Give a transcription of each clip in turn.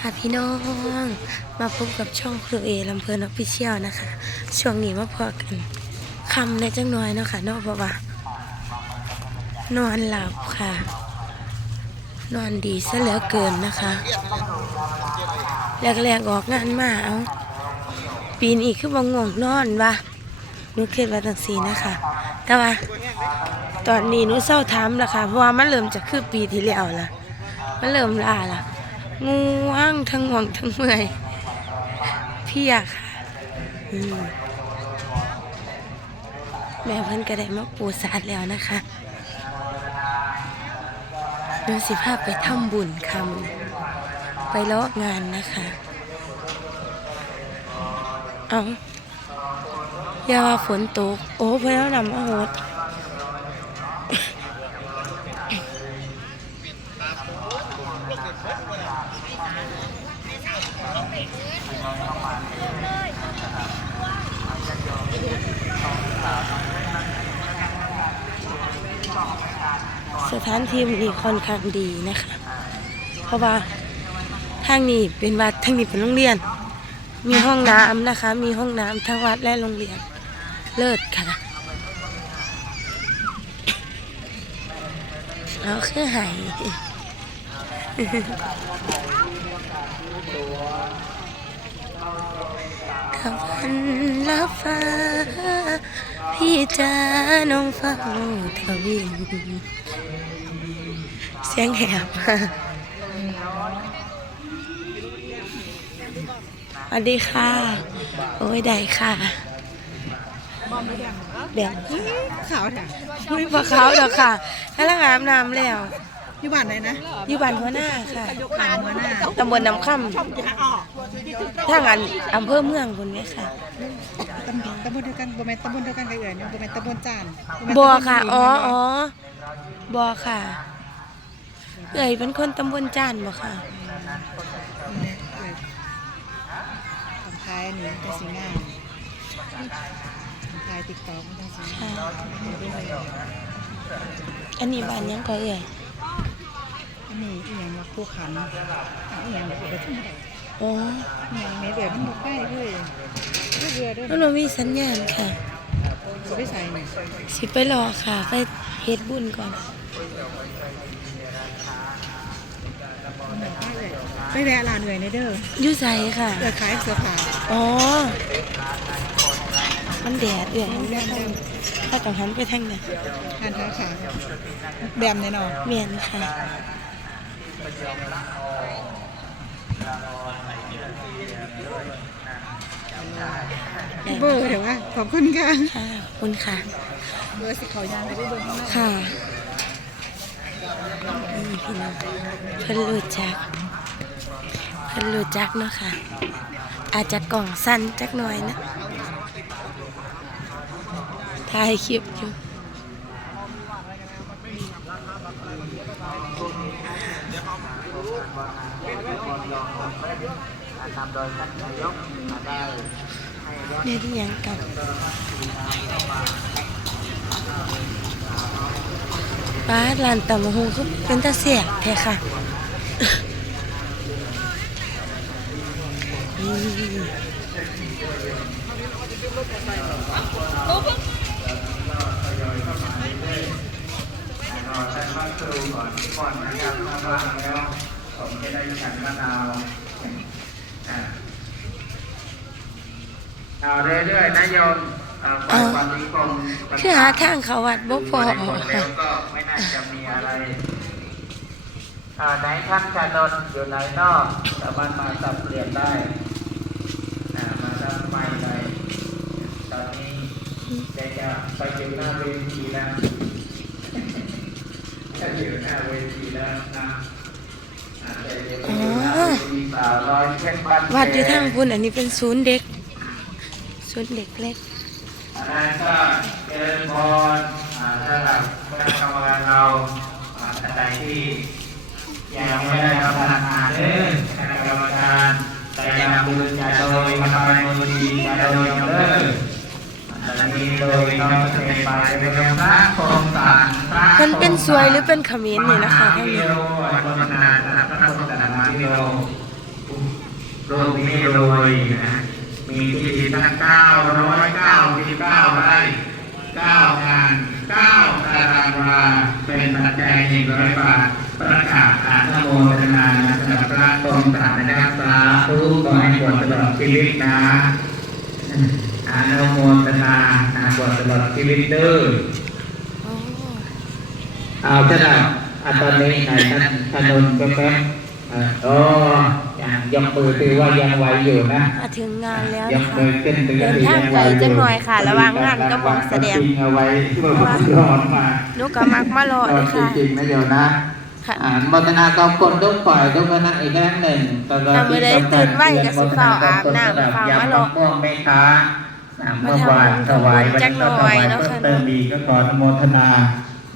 ค่ะพี่น้อง มาพบกับช่องครูเอลำเพลินออฟฟิเชียลนะคะ ช่วงนี้มาพอกันคำในจังน้อยเนาะค่ะนอกเพว่านอนหลับค่ะ นอนดีซะเหลือเกินนะคะแรกๆออกงานมาเอาปีนี้คือบ่ง่วงนอนวะหนูคิดว่าตังสีนะคะ แต่ว่า ตอนนี้นูเศร้าถามล้วค่ะเพราะว่ามันเริ่มจะคือปีที่แล้วละมันเริ่มล่าละ ง่วงทั้งง่วงทั้งเมื่อยเพียค่ะแม่เพิ่นก็ได้มาปูสาดแล้วนะคะหนูสิพาพไปทำบุญคำไปเลาะงานนะคะ เอาอย่าว่าฝนตก โอ้เพื่อนเอานำมาโหด ถานที่นี้ค่อนข้างดีนะคะ เพราะว่าทางนี้เป็นวัดทางนี้เป็นโรงเรียน มีห้องน้ำนะคะ มีห้องน้ำทั้งวัดและโรงเรียน เลิศค่ะเอาคือไหายตะวันลับฟ้า พี่จ้าน้องเฝ้าทวิน เสียงแหบสวัสดีค่ะ โอ้ยได้ค่ะแดงขาวแท้ไม่พอเขาดอกค่ะถ้าละงอาบน้ำแล้วอยู่บ้านไหนนะอยู่บ้านหัวหน้าค่ะบ้านหัวหน้าตำบลน้ำค่ำทางอันอำเภอเมืองคนนี้ค่ะตำบลตำบลเดียวกันบ่แม่นตำบลเดียวกันกับเอื่อยนะบ่แม่นตำบลจานแม่นบัวตำลค่ะหอ๋อญิงอ๋อบัวค่ะ เอ่ยเป็นคนตำบลจานบ่ค่ะเนี่ยเอื่อยทำคายนี่แต่สิงามทำคายติ๊กต็อกแต่สิงามอันนี้บ้านยังก็เอ่ยอันนี้อีหยังว่าผู้ขันอันอีหยังว่าไปที่ไหนอ๋ออีหยังแม่เอื่อยมันบ่ใกล้เลยเรือเด้อมันบ่มีสัญญาณค่ะ สิไปใส่นี่สิไปรอค่ะ ไปเฮ็ดบุญก่อน ไปแวะร้านเอื่อยในเด้ออยู่ไสค่ะ เอื่อยขายเสื้อผ้าอ๋อ มันแดดเอื่อยมันไม่ต้องถ้าต้องหันไปทางนั้นทานค้าขายแบมแน่นอนเมียนค่ะ เบอร์เดี๋ยวว่าขอบคุณค่ะค่ะขอบคุณค่ะ เบอร์สิเขายางไปได้เบอร์ข้างหน้า ค่ะนี่พี่น้องเพิ่นรู้จัก เพิ่นรู้จักเนาะค่ะ อาจจะกล่องสั้นจักหน่อยนะถ่ายคลิปอยู่เนี่ยที่ยังกันป้าดร้านตำมะฮงคือเป็นตาเสียบแท้ค่ะ อืมเอาเรื่อยๆนะโยมเอาขอความนิคมคือหาทางเขาวัดบ่พอได้หมดแล้วก็ไม่น่าจะมีอะไรอ่าไหนท่านชานนท์อยู่ไหนนอกสามารถมาสับเปลี่ยนได้อ่ามาทำใหม่เลยตอนนี้ แกจะไปอยู่หน้าเวทีแล้วจะอยู่หน้าเวทีแล้วนะอ่าแต่เดี๋ยวไปอยู่หน้าเวทีสาวน้อยเพชรบ้านแพงวัดอยู่ทางพุ่นอันนี้เป็นศูนย์เด็ก ศูนย์เด็กเล็กอันนั้นก็เจริญพรอ่าถ้าหลักคณะกรรมการเราอ่าท่านใดที่ยังไม่ได้รับ มันเป็นสวยหรือเป็นเขมรนี่นะคะมหาท่านวินี้โรวัฒนาพระพุทธธรรมวิโรโลกนี้รวยนะมีที่ดินตั้งเก้าร้อยเก้าสิบเก้าไร่เก้างานเก้าตารางวาเป็นปัจจัยหนึ่งร้อยบาทประกาศอาโมทนาสำหรับพระตรงตรัสนะครับสาธุขอให้บวชตลอดชีวิตนะ อาโมทนานะบวชตลอดชีวิตเด้อโอ้เอาถ้าเราอันตอนนี้นายท่านพนนท์ก็แป๊บเอ่อโอ้ยังยกมือถือว่ายังไหวอยู่นะมาถึงงานแล้วยันะงคะมือขึ้นถือเดินทางไกลจังหน่อยค่ะ ระหว่างงานก็มองแสดงจริงเอาไว้เมื่อวันย้อนมาหนูก็มักมารอตอเลนยค่ะจริงๆนะเดี๋ยวนะค่ะอ่านบทนาต้องกลทุกฝ่ายทุกคณะอีกครั้งหนึ่งตลอดถ้ามื้อใดตื่นไว้ก็สิฟ้าวอาบน้ำฟ้าวมารอม่วงแม่ค้าอ่า เมื่อวานถวายวันจักหน่อยเนาะเพิ่ค่ะมเติมอีกก็ขออนุโมทนา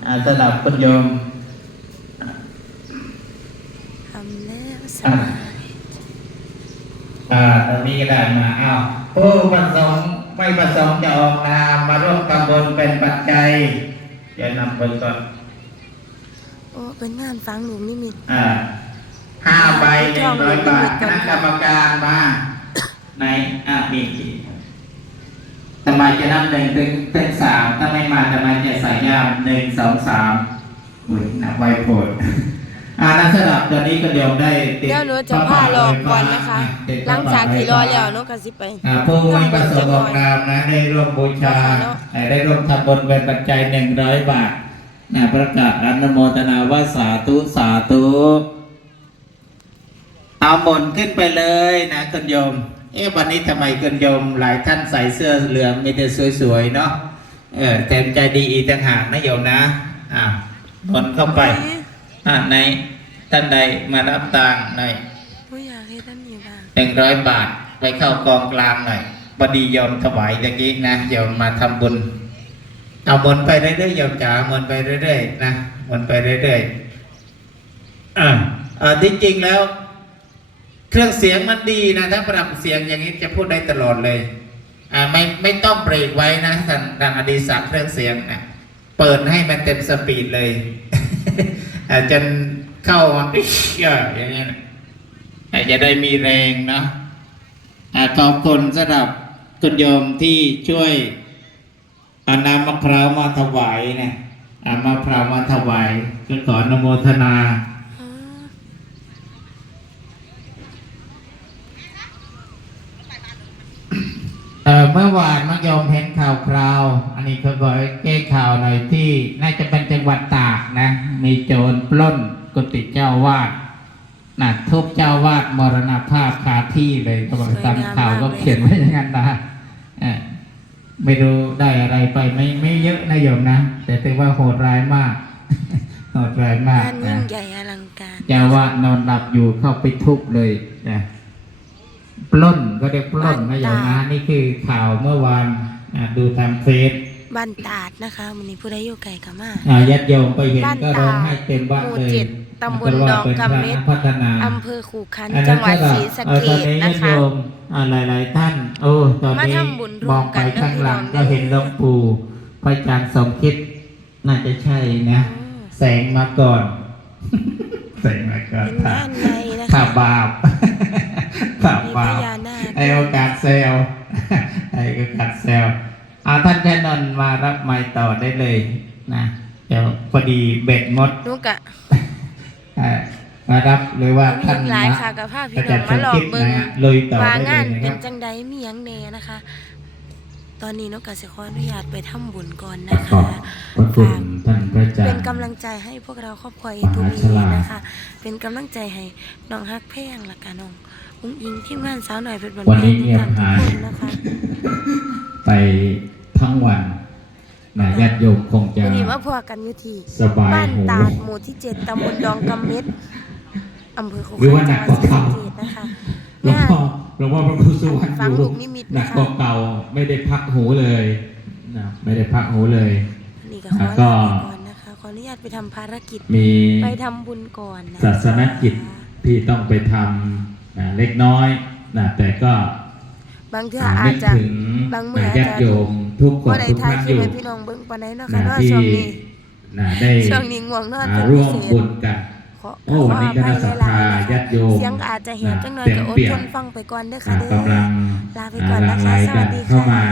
อ่าสำหรับคุณโยมทำแล้วสบายอ่าตอนนี้ก็ได้มาอ้าวผู้ประสงค์ไม่ประสงค์จะออกนามมาร่วมตำบลเป็นปัจจัยจะนำบนก่อนโอ้เป็นงานฟังหลุมนิมิตอ่าห้าใบหนึ่งร้อยบาทคณะกรรมการมาในอ่ามีทำไมจะนับหนึ่งถึงเป็นสามถ้าไม่มาทำไมจะใส่ยามหนึ่งสองสามอุ้ยนับไวโพดอ่านักสลับตอนนี้ก็เดี๋ยวได้ติดเดี๋ยวหนูจะพารอก่อนนะคะติดหลังจากที่รอแล้วหนูก็สิไปอ่าผู้ไม่ประสงค์ออกนามนะได้ร่วมบูชาอ่าได้ร่วมทำบุญเป็นปัจจัยหนึ่งร้อยบาทนะประกาศอนุโมทนาว่าสาธุสาธุเอาหมนขึ้นไปเลยนะคุณโยม เอ๊ะวันนี้ทำไมคุณโยมหลายท่านใส่เสื้อเหลืองมีแต่สวยๆเนาะเออเต็มใจดีอีกต่างหากนะโยมนะอ่าหมนเข้าไปอ่าในท่านใดมารับตังค์ในผู้อยากให้ท่านอยู่บ้างหนึ่งร้อยบาทไปเข้ากองกลางหน่อยพอดีโยมถวายอย่างนี้นะโยมมาทำบุญ เอาหมนไปเรื่อยๆโยมจ๋าหมนไปเรื่อยๆนะหมนไปเรื่อยๆอ่าอ่าที่จริงแล้ว เครื่องเสียงมันดีนะถ้าปรับเสียงอย่างนี้จะพูดได้ตลอดเลยอ่าไม่ไม่ต้องเบรกไว้นะทางทางอดีศักเครื่องเสียงนะเปิดให้มันเต็มสปีดเลยจจะเข้ามาปิ๊กอย่างนี้นะจะได้มีแรงเนาะอ่าขอบคุณสำหรับคุณโยมที่ช่วยเอาน้ำมะพร้าวมาถวายนี่ยเอามะพร้าวมาถวายก็ขออนุโมทนา อ๋อ เอ่อเมื่อวานมักยมเห็นข่าวคราว อันนี้เขาก็แก้ข่าวหน่อยที่ น่าจะเป็นจังหวัดตากนะ มีโจรปล้นกุฏิเจ้าวาดนะทุบเจ้าวาดมรณภาพคาที่เลยเขาบอกตามข่าวก็เขียนไว้อย่างนั้นนะเอ่อไม่รู้ได้อะไรไปไม่ไม่เยอะนะโยมนะ แต่ถือว่าโหดร้ายมากโหดร้ายมากงานยิ่นะงใหญ่อลังการเจ้าวาดนอนหลับอยู่เข้าไปทุบเลยนะ ปล้นก็เรียกปล้นนะอย่างนะนี่คือข่าวเมื่อวานอะดูทางเฟซบ้านตาดนะคะวันนี้ผู้ใดอยู่ไกลก็มาอะยัดโยมไปเห็นบ้านก็ตาร้องไห้เต็มบ้านหมู่เลยเจ็ดตำบลเพราะว่าดองเป็นกำเม็ดพระพัฒนาอำเภอขู่ขันอันจันั้งนหวัดก็ศรีสะเออเกตอนษนี้นะญาติโยคะมอะหลายๆท่าน โอ้ตอนมานี้ทำบุญร่วมมองไปกันนะข้างหลังพี่น้องก็เห็นหลวงปู่พระอาจารย์สมคิดน่าจะใช่นะอืมแสงมาก่อน แสงมาก่อนเป็นงานใหญ่นะข่าคะวบาป ข่าวมีพบาปญานาคไอโอกาสเซลลไอโอกาสเซลลอาท่านแค่นนท์มารับไม้ต่อได้เลยนะเดี๋ยวพอดีเบ็ดงดหนูกะอ่ามารับหรือว่าท่านมีหลายนะค่ะกับภาพพี่อาน้จาอรงย์สมามหลอคิกดเบิ่งนะฮะลุยต่อว่าได้งานเลยนะคเป็รันบจังใดมีหยังแหน่นะคะ ตอนนี้นกกสิขออนุญาตไปทำบุญก่อนนะขอคะบพระคุณท่านพระอาจารเป็นย์กำลังใจให้พวกเราครอบครัวเอมทูหาบีชลานะคะ เป็นกำลังใจให้น้องฮักแพงและกันน้อง อุ้งอิงทีมงานสาวหน่อยเพชรบันวันแพนี้งทุกเงียบท่านทุกหายคนนะคะไปทั้งวันนะญาติโยมคงจะวันนี้มาพอกันอยู่ที่สบายบ้านหูตาดหมู่ที่เจ็ดตำบลดองกำเม็ดอำเภอโคกหรือว่าจังหวัดศรีหนัสะกกว่าเกษนะคะหลวงงานพ่อหลวงพ่อพระครูสุวรรณฟังลูกนิมิตหนักนะคะกว่าเก่าไม่ได้พักหูเลยนะไม่ได้พักหูเลยนี่ก็ขอแล้วก็ลาไปก่อนนะคะขออนุญาตไปทำภารกิจมีไปทำบุญก่อนนะศาสนกิจที่ต้องไปทำ นะเล็กน้อยนะแต่ก็บางเทื่ออ่าอานึจกจะถึงบางมื้อนะอาจญาจะติโยมทุกคนบ่ได้ทุกถ่ายท่านคลิอปยู่ให้พี่น้องเบิ่งปานใดเนาะค่ะนะเนาะที่ช่วงนี้นะได้ช่วงนี้ง่วงนอนอ่าเป็นร่พิวมเศษบุญกันโคขอโอ้วันนี้คณะสัทธาญาติโยมเสียงก็อาจจะแหบจังหน่อยเต็มก็อดเปี่ยทมนฟังไปก่อนเด้ออ่าค่ะเด้อกำลังลาไปก่อนนะคะหลั่งไหลสวัสดีกันเข้าค่ะมา